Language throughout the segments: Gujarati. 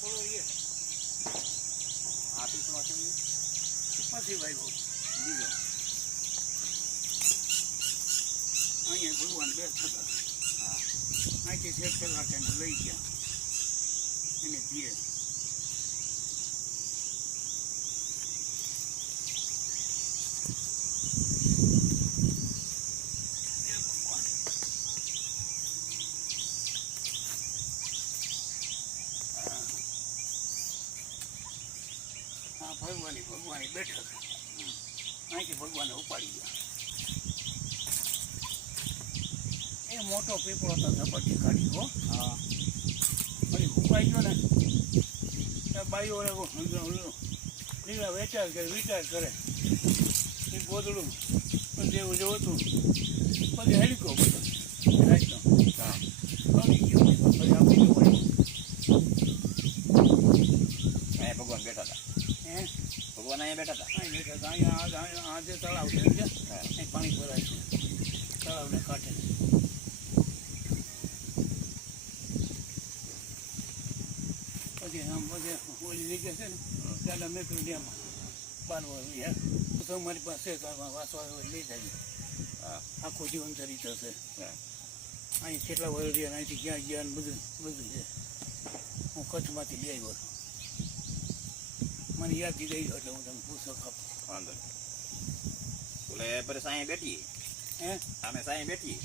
થોડો એ આ પીસમાં છે પછી વાગ્યો બીજો અહીંયા ભગવાન બેઠા હતા. હા અહીંથી શેઠ કલાક એને લઈ ગયા એને પીએ. હા ભગવાન બેઠા હતા. અહીંથી ભગવાને ઉપાડી ગયા. એ મોટો પીપળો તો ઝપટી કાઢી હો. હા પછી ઉપાઈ ગયો ને ત્યાં બાઈઓ લીલા વિચાર કરે એ ગોદડું જેવું જેવું હતું પછી હેડકો બધો રાતનો હા આવી ગયો પછી આપી ગયો વળી. અહીંયા ભગવાન બેઠા હતા હે ભગવાન અહીંયા બેઠા હતા અહીં બેઠા હતા. અહીંયા આ જે તળાવ છે અહીં પાણી ભરાય છે તળાવને કાંઠે. પછી આમ બધે ઓલી જગ્યા છે ને ત્યાંના મેકરડિયામાં બાંધવા તો મારી પાસે વાસવા લઈ જાય. હા આખું જીવન ચરિત્ર છે. હા અહીં કેટલા વર્ષ રહ્યા અહીંથી ક્યાં ગયા ને બધું છે. હું કચ્છમાંથી લઈ આવ્યો હતો. મને યાદ દીધી એટલે હું તમને પૂછો આપું. વાંધો નહીં બોલે પછી સાંઈ બેઠી હે અમે સાંઈ બેઠી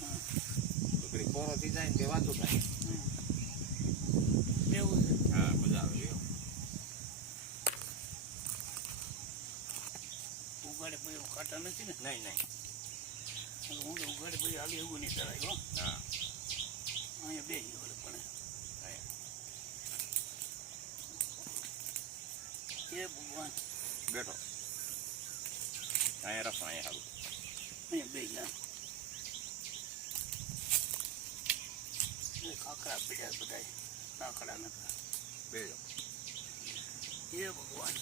હા તો પેલી પોરો થઈ જાય ને તે વાંચું થાય એવું છે. હા મજા આવે એવું ઉગાડે પછી એવું ખાતા નથી ને નહીં નહીં હું તો ઉગાડે પછી હાલી એવું નહીં કરાય હો. હા અહીંયા બે વડે પણ એ ભગવાન બેઠો અહીંયા રસો અહીંયા સારું અહીંયા બે ગયા કાંકરા પીડ્યા બધા કાંકરા નકરા બેજો એ ભગવાન